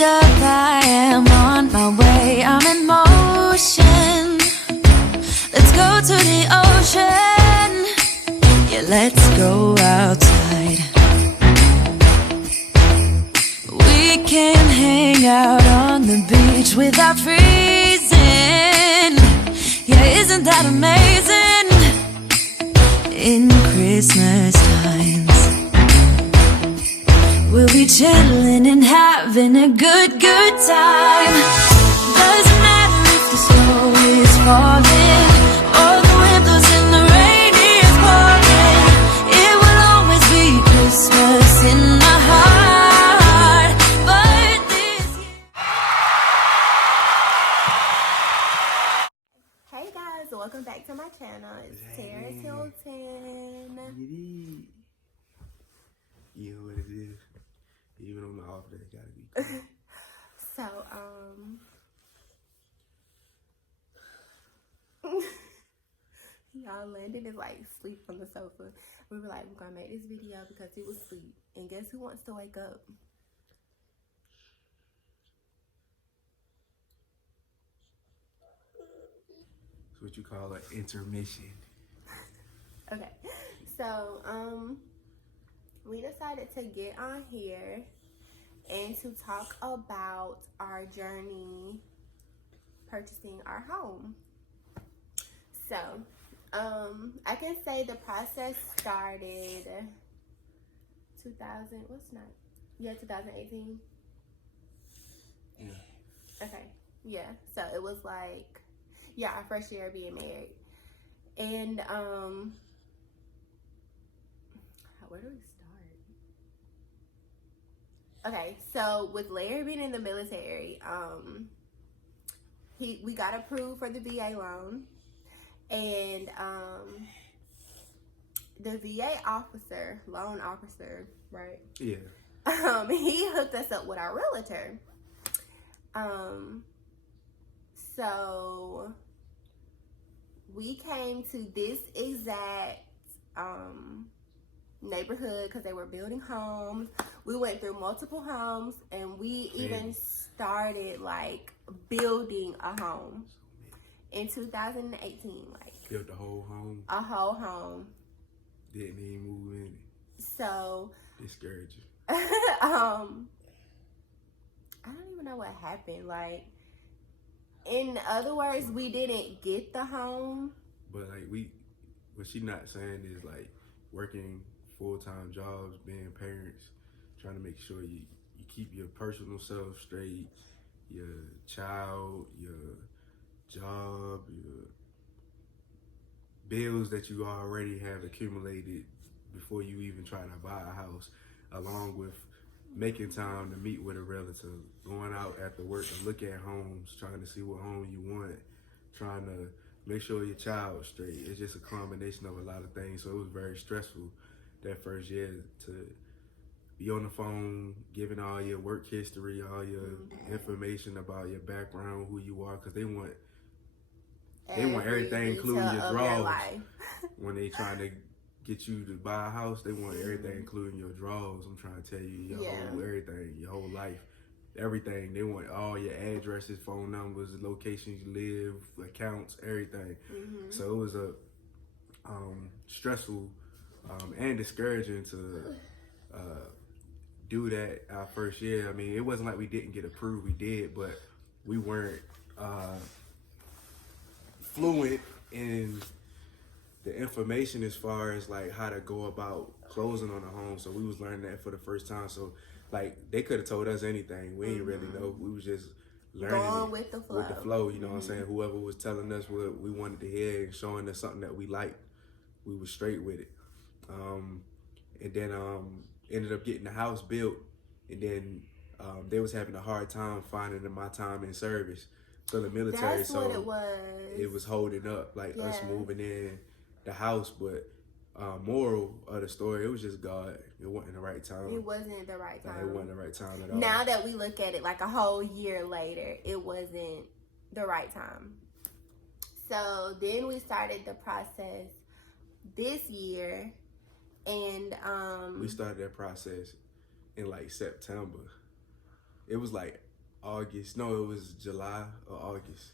Stand up, I am on my way, I'm in motion. Let's go to the ocean. Yeah, let's go outside. We can hang out on the beach without freezing. Yeah, isn't that amazing? In Christmas times, we'll be chilling and having a good time. Doesn't matter if the snow is falling or the wind blows and the rain is pouring. It will always be Christmas in my heart. But this year... Hey guys, welcome back to my channel. It's Teris Hilton. You know what it is. Even on the off day, it gotta be cool. So, y'all, Landon is like asleep on the sofa. We were like, we're gonna make this video because he was asleep. And guess who wants to wake up? It's what you call an intermission. Okay, so, we decided to get on here and to talk about our journey purchasing our home. So, I can say the process started 2018. Yeah. Okay, yeah. So it was like, yeah, our first year being married, and where do we start? Okay, so with Larry being in the military, we got approved for the VA loan, and the VA loan officer, right? Yeah. He hooked us up with our realtor. So we came to this exact neighborhood because they were building homes. We went through multiple homes, and we even started like building a home in 2018. Like Built the whole home. A whole home. Didn't even move in. So Discouraging. I don't even know what happened. Like, in other words, we didn't get the home. But like what she not saying is like working full-time jobs, being parents, trying to make sure you keep your personal self straight, your child, your job, your bills that you already have accumulated before you even try to buy a house, along with making time to meet with a relative, going out after work to look at homes, trying to see what home you want, trying to make sure your child's straight. It's just a combination of a lot of things. So it was very stressful that first year to be on the phone, giving all your work history, all your information about your background, who you are, because they want everything, including your drawers. When they trying to get you to buy a house, they want everything, including your drawers. I'm trying to tell you, your whole everything, your whole life, everything. They want all your addresses, phone numbers, locations you live, accounts, everything. So it was a stressful and discouraging to do that our first year. I mean, it wasn't like we didn't get approved, we did, but we weren't fluent in the information as far as like how to go about closing on a home. So we was learning that for the first time. So like they could have told us anything. We didn't really know. We was just learning going with the flow. You know what I'm saying? Whoever was telling us what we wanted to hear and showing us something that we liked, we was straight with it. And then ended up getting the house built, and then they was having a hard time finding my time in service for the military. That's so what it was. It was holding up like us moving in the house. But moral of the story, it was just God. It wasn't the right time. It wasn't the right time. It wasn't the right time at all. Now that we look at it like a whole year later, it wasn't the right time. So then we started the process this year, and we started that process in like September. It was like August. No, it was July or August,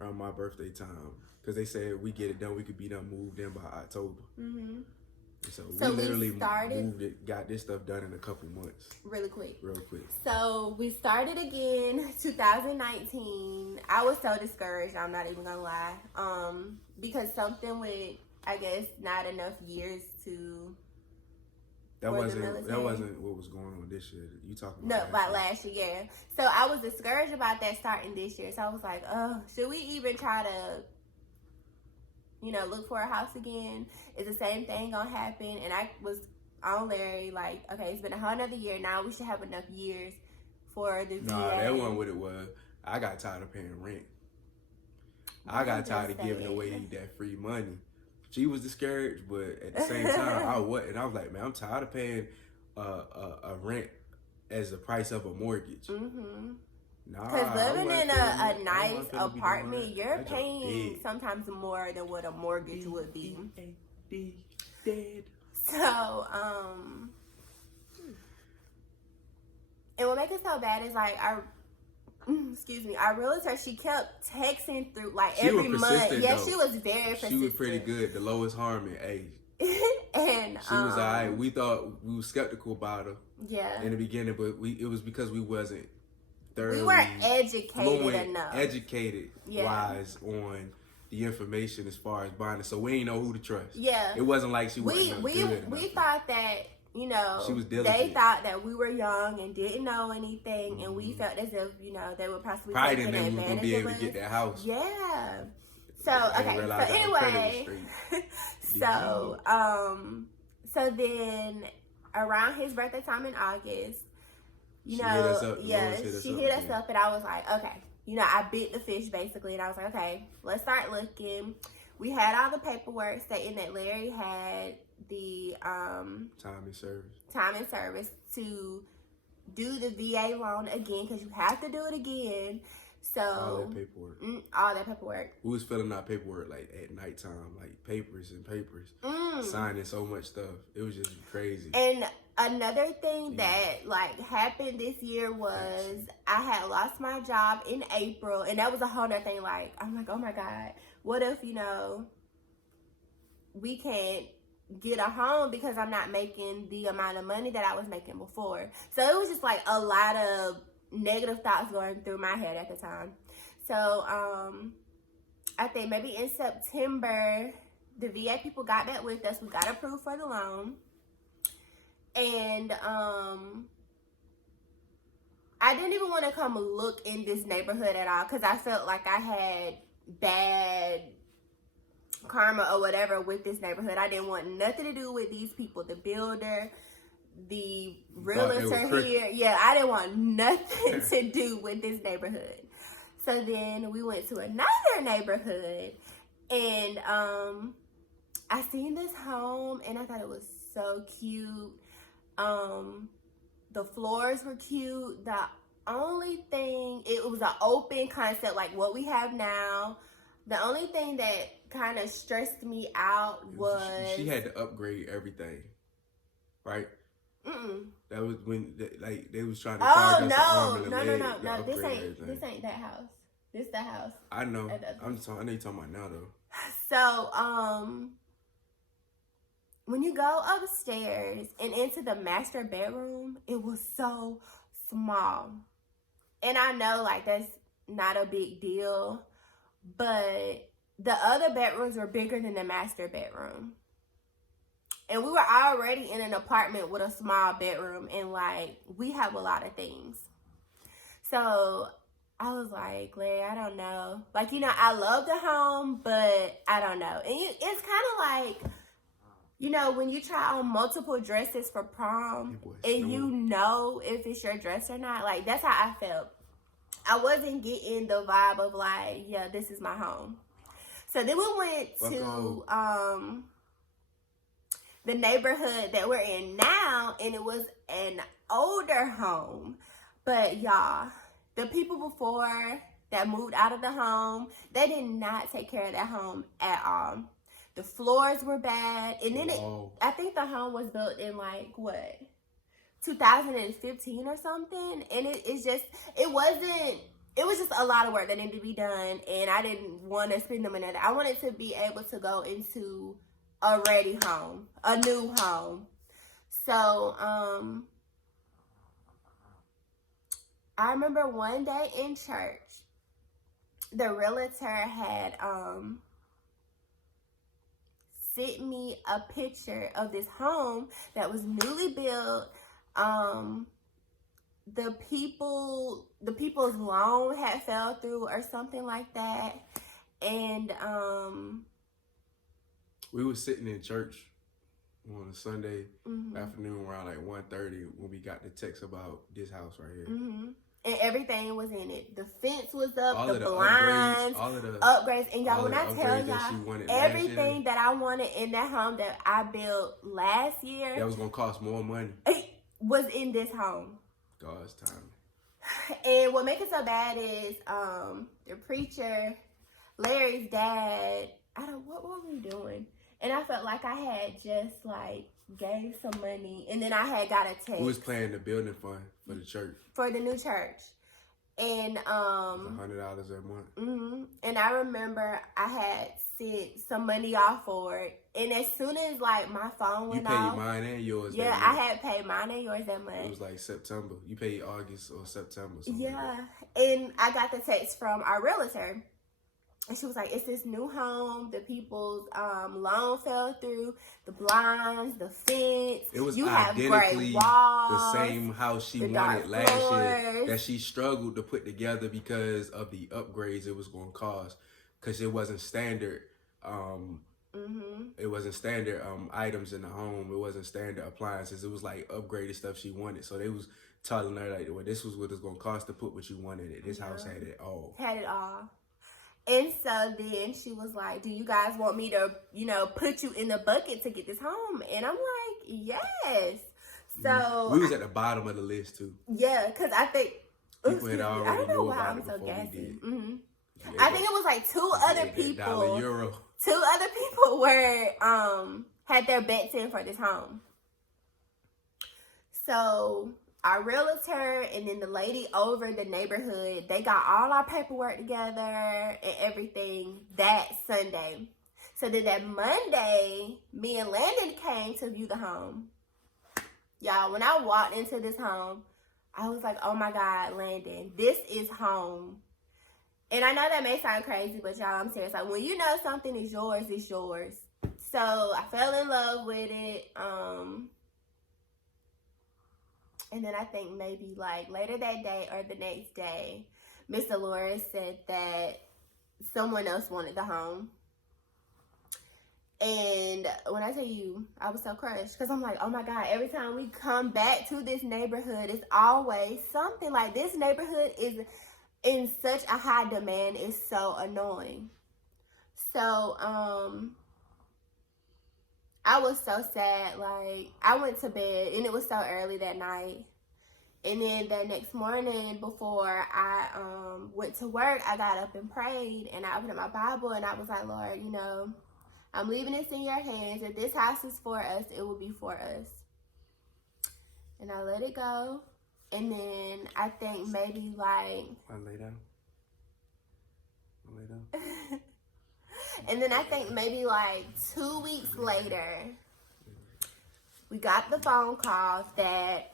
around my birthday time. Because they said we get it done, we could be done, moved in by October. Mm-hmm. So So we literally we started, moved it, got this stuff done in a couple months. Real quick. So we started again 2019. I was so discouraged, I'm not even gonna lie. Because something with, I guess, not enough years to that wasn't what was going on this year. You talking about last year, yeah. So I was discouraged about that starting this year. So I was like, oh, should we even try to, look for a house again? Is the same thing gonna happen? And I was on Larry, like, okay, it's been a whole another year. Now we should have enough years for the VA. Nah, that wasn't what it was. I got tired of paying rent. I got tired of giving away that free money. She was discouraged, but at the same time, I wasn't. I was like, man, I'm tired of paying a rent as the price of a mortgage. Mm-hmm. Because living in a nice apartment, you're paying sometimes more than what a mortgage would be. So, and what makes it so bad is like our realtor, she kept texting through like every month. Yeah, she was very persistent. She was pretty good. The lowest harming age. And she was alright. We thought we were skeptical about her. Yeah. In the beginning, but it was because we wasn't thoroughly. We weren't educated enough. Wise on the information as far as buying. So we didn't know who to trust. Yeah. It wasn't like she wasn't We thought that, she was diligent. They thought that we were young and didn't know anything, and we felt as if, they would possibly take advantage of us. We were going to be able to get that house. Yeah. So, okay. So anyway, so then around his birthday time in August, she hit us up, and I was like, okay. I bit the fish basically, and I was like, okay, let's start looking. We had all the paperwork stating that Larry had the time and service to do the VA loan again, because you have to do it again. So all that paperwork. We was filling out paperwork like at nighttime, like papers, signing so much stuff. It was just crazy. And another thing that like happened this year was I had lost my job in April, and that was a whole other thing. Like, I'm like, oh my God, what if we can't get a home because I'm not making the amount of money that I was making before? So it was just like a lot of negative thoughts going through my head at the time. So I think maybe in September, the VA people got back with us. We got approved for the loan. And I didn't even want to come look in this neighborhood at all, because I felt like I had bad karma or whatever with this neighborhood. I didn't want nothing to do with these people, the builder, the realtor here. Yeah, I didn't want nothing to do with this neighborhood. So then we went to another neighborhood, and I seen this home, and I thought it was so cute. The floors were cute. The only thing, it was an open concept like what we have now. The only thing that kind of stressed me out was she had to upgrade everything, right? That was when they was trying to charge us an arm and a leg. No. This ain't that house. This the house. I know. I know you're talking about now though. So when you go upstairs and into the master bedroom, it was so small. And I know like that's not a big deal, but the other bedrooms were bigger than the master bedroom. And we were already in an apartment with a small bedroom, and like we have a lot of things. So I was like, Larry, I don't know. Like, I love the home, but I don't know. And it's kind of like, when you try on multiple dresses for prom and if it's your dress or not, like that's how I felt. I wasn't getting the vibe of like, yeah, this is my home. So then we went to the neighborhood that we're in now, and it was an older home. But y'all, the people before that moved out of the home, they did not take care of that home at all. The floors were bad. And then I think the home was built in like, what? 2015 or something, and it was just a lot of work that needed to be done, and I didn't want to spend the money on that. I wanted to be able to go into a ready home, a new home. So I remember one day in church, the realtor had sent me a picture of this home that was newly built. The people's loan had fell through or something like that, and we were sitting in church on a Sunday afternoon around like 1:30 when we got the text about this house right here. And everything was in it. The fence was up, all the of the blinds, all of the upgrades. And y'all, when I tell that y'all, everything that I wanted in that home that I built last year, that was gonna cost more money, it was in this home. God's time. And what makes it so bad is the preacher, Larry's dad, what were we doing? And I felt like I had just like gave some money, and then I had got a text. Who was playing the building fund for the church? For the new church. And $100 a month. And I remember I had sent some money off for it, and as soon as like my phone went off, you paid mine and yours. Yeah, I had paid mine and yours that month. It was like September. You paid August or September. Yeah, like and I got the text from our realtor. And she was like, it's this new home. The people's loan fell through. The blinds, the fence. It was you have identically gray walls, the same house she wanted last year that she struggled to put together because of the upgrades it was going to cost. Because it wasn't standard. It wasn't standard items in the home. It wasn't standard appliances. It was like upgraded stuff she wanted. So they was telling her like, well, this was what it's going to cost to put what you wanted in. This house had it all. Had it all. And so then she was like, do you guys want me to, put you in the bucket to get this home? And I'm like, yes. So we was at the bottom of the list too. Yeah, because I think people had already knew about it so before gassy. we did. I think it was like two other people. $1 Two other people were had their bets in for this home. So our realtor and then the lady over the neighborhood, they got all our paperwork together and everything that Sunday. So then that Monday, me and Landon came to view the home. Y'all, when I walked into this home, I was like, oh my God, Landon, this is home. And I know that may sound crazy, but y'all, I'm serious. Like, when you know something is yours, it's yours. So I fell in love with it. And then I think maybe like later that day or the next day, Miss Dolores said that someone else wanted the home. And when I tell you, I was so crushed because I'm like, oh my God, every time we come back to this neighborhood, it's always something. Like, this neighborhood is in such a high demand. It's so annoying. So, I was so sad. Like, I went to bed and it was so early that night. And then that next morning before I went to work, I got up and prayed and I opened up my Bible and I was like, Lord, I'm leaving this in your hands. If this house is for us, it will be for us. And I let it go. And then I think maybe like... I lay down. And then I think maybe like 2 weeks later, we got the phone call that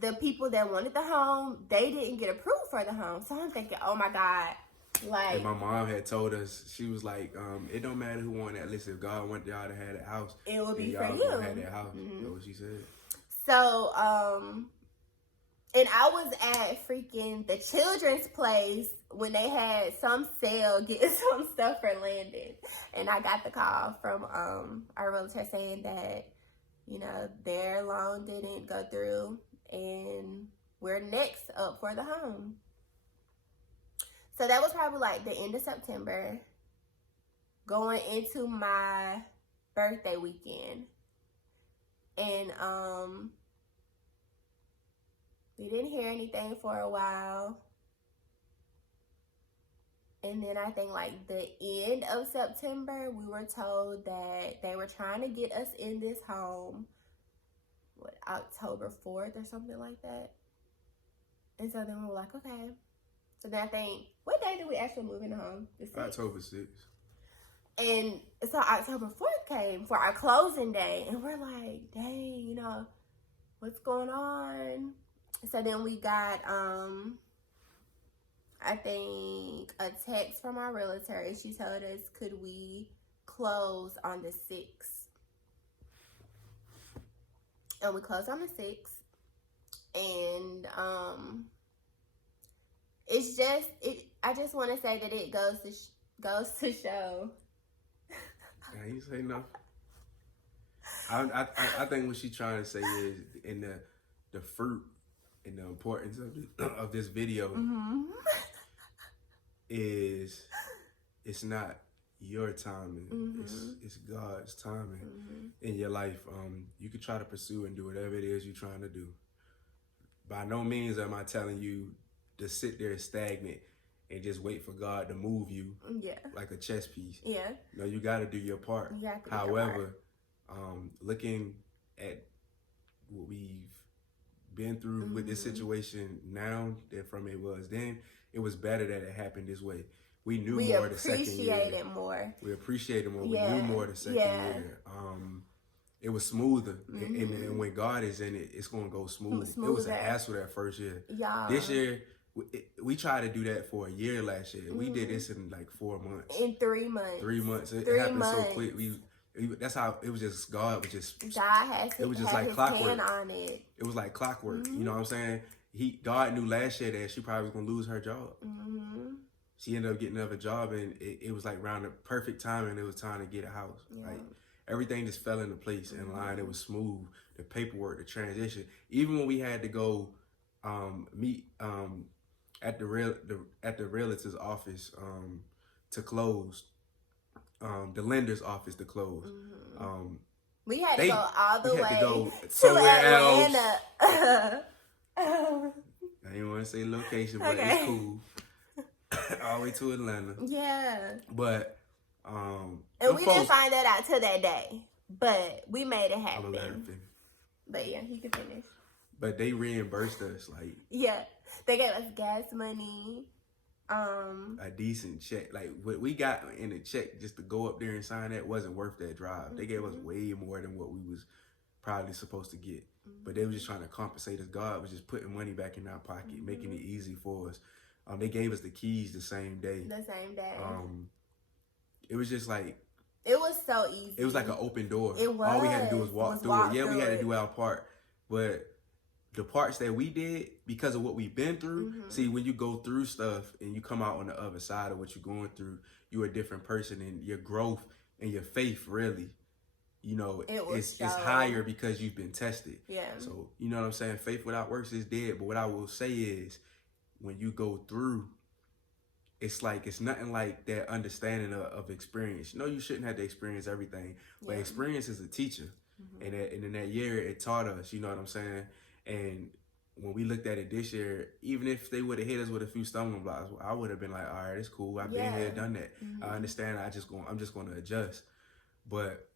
the people that wanted the home, they didn't get approved for the home. So I'm thinking, oh my God. Like, and my mom had told us, she was like, it don't matter who won that list. If God wanted y'all to have that house, it will be for y'all you. Had that house. That's what she said. So, and I was at freaking the children's place when they had some sale getting some stuff for Landon. And I got the call from our realtor saying that, their loan didn't go through and we're next up for the home. So that was probably like the end of September, going into my birthday weekend. And we didn't hear anything for a while. And then I think like the end of September, we were told that they were trying to get us in this home October 4th or something like that. And so then we were like, okay. So then I think, what day did we actually move into home? October 6th. And so October 4th came for our closing day. And we're like, dang, you know, what's going on? So then we got, I think, a text from our realtor. And she told us, could we close on the 6th? And we closed on the 6th. And it's just, I just want to say that it goes to show. Yeah, you say no. I think what she's trying to say is in the fruit and the importance of this video is it's not your timing. It's God's timing in your life. You could try to pursue and do whatever it is you're trying to do. By no means am I telling you to sit there stagnant and just wait for God to move you like a chess piece. Yeah. No, you got to do your part. However, looking at what we've been through with this situation now than from it was then, it was better that it happened this way. We knew more the second year. We appreciated more. We appreciated more. Yeah. We knew more the second year. It was smoother. And when God is in it, it's going to go smooth. It was a hassle that first year. Yeah. This year, we tried to do that for a year last year. We did this in like 4 months. In 3 months. 3 months. It happened so quick. That's how it was. Just God was just. God has it was just like clockwork. On it. It was like clockwork. You know what I'm saying? God knew last year that she probably was gonna lose her job. She ended up getting another job, and it was like around the perfect time, and it was time to get a house. Yeah. Like everything just fell into place in line. It was smooth. The paperwork, the transition. Even when we had to go meet at the realtor's office to close. The lender's office to close. We had to go all the way to go to somewhere Atlanta. Else. I didn't want to say location, but it's cool. All the way to Atlanta. Yeah. But and we didn't find that out till that day, but we made it happen. But yeah, you can finish. But they reimbursed us, like they gave us gas money. A decent check. Like what we got in the check just to go up there and sign that wasn't worth that drive. They gave us way more than what we was probably supposed to get. But they were just trying to compensate us. God was just putting money back in our pocket, making it easy for us. They gave us the keys the same day. It was just like it was so easy. It was like an open door. It was. All we had to do was walk through it. Yeah, we had to do our part. But the parts that we did, because of what we've been through, see, when you go through stuff and you come out on the other side of what you're going through, you're a different person, and your growth and your faith really, you know, it's higher because you've been tested. Yeah. So, you know what I'm saying? Faith without works is dead. But what I will say is, when you go through, it's like, it's nothing like that understanding of experience. You know, you shouldn't have to experience everything, but experience is a teacher. And in that year, it taught us, you know what I'm saying? And when we looked at it this year, even if they would have hit us with a few stumbling blocks, I would have been like, all right, it's cool. I've been here, done that. I understand. I'm just going to adjust. But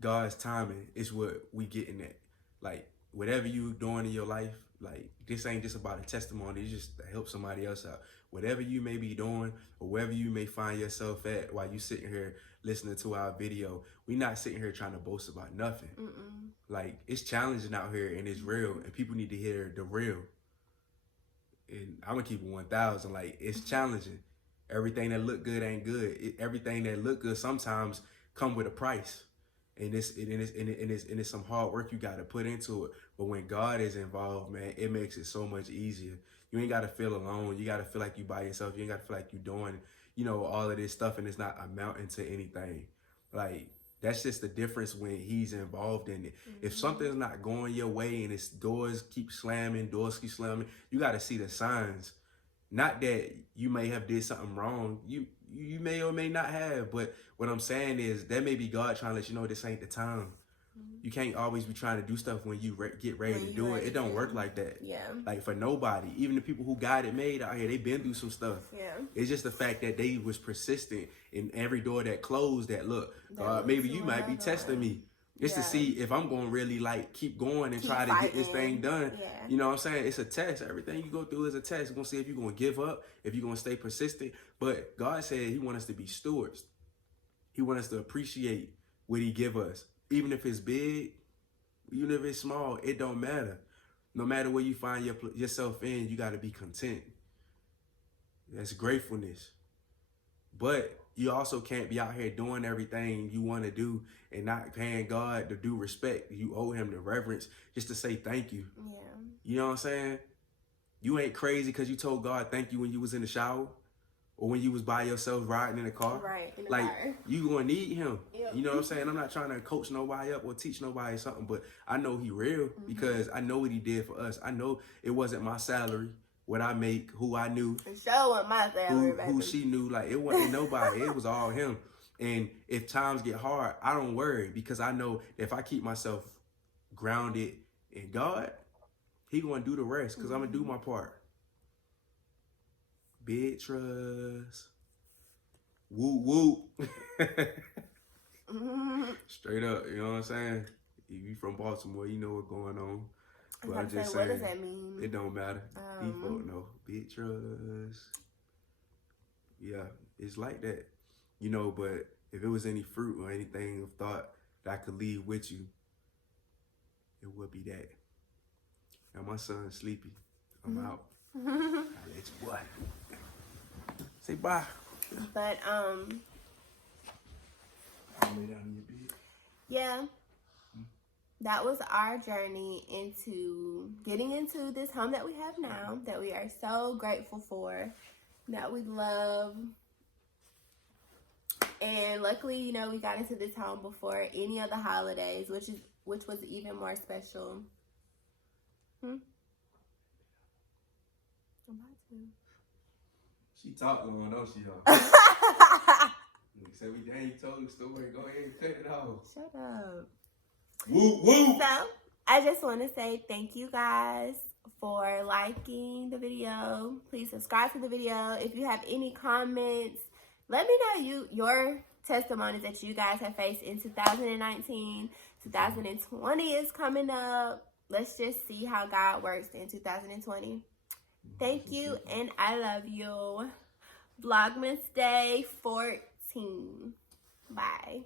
God's timing is what we getting at. Like, whatever you doing in your life, like, this ain't just about a testimony. It's just to help somebody else out. Whatever you may be doing, or wherever you may find yourself at while you sitting here listening to our video, we not sitting here trying to boast about nothing. Like, it's challenging out here, and it's real, and people need to hear the real. And I'm gonna keep it 1,000. Like, it's challenging. Everything that look good ain't good. Everything that look good sometimes come with a price. And it's some hard work you got to put into it. But when God is involved, man, it makes it so much easier. You ain't got to feel alone. You got to feel like you by yourself. You ain't got to feel like you doing, you know, all of this stuff, and it's not amounting to anything. Like, that's just the difference when he's involved in it. If something's not going your way and it's doors keep slamming, you got to see the signs. Not that you may have did something wrong. You may or may not have, but what I'm saying is that may be God trying to let you know this ain't the time. You can't always be trying to do stuff when you get ready to do it. It don't work like that. Yeah. Like, for nobody, even the people who got it made out here, they been through some stuff. Yeah. It's just the fact that they was persistent in every door that closed. That look, maybe you might be testing me, It's to see if I'm going to really like keep going and try to get this thing done. Yeah. You know what I'm saying? It's a test. Everything you go through is a test. We're going to see if you're going to give up, if you're going to stay persistent. But God said he wants us to be stewards. He wants us to appreciate what he give us. Even if it's big, even if it's small, it don't matter. No matter where you find yourself in, you got to be content. That's gratefulness. But you also can't be out here doing everything you want to do and not paying God the due respect. You owe him the reverence just to say thank you. Yeah. You know what I'm saying? You ain't crazy because you told God thank you when you was in the shower or when you was by yourself riding in the car. Right, in the like, car. You going to need him. Yep. You know what I'm saying? I'm not trying to coach nobody up or teach nobody something, but I know he real because I know what he did for us. I know it wasn't my salary, what I make, who I knew. For sure wasn't my salary, who she knew. Like, it wasn't nobody. It was all him. And if times get hard, I don't worry because I know if I keep myself grounded in God, he going to do the rest because I'm going to do my part. Big trust. Whoop, whoop. Straight up, you know what I'm saying? If you from Baltimore, you know what's going on. But I'm just saying, what does that mean? It don't matter. These folk know. Big trust. Yeah, it's like that. You know, but if it was any fruit or anything of thought that I could leave with you, it would be that. Now my son's sleepy. I'm out. I'll let you boy. Say bye. But yeah, that was our journey into getting into this home that we have now, that we are so grateful for, that we love. And luckily, you know, we got into this home before any of the holidays, which was even more special. I'm about to. She talked long, don't she, huh? Say we ain't told the story. Go ahead and cut it off. Shut up. Woo, woo. So, I just want to say thank you guys for liking the video. Please subscribe to the video. If you have any comments, let me know your testimonies that you guys have faced in 2019. 2020 is coming up. Let's just see how God works in 2020. Thank you, and I love you. Vlogmas Day 14. Bye.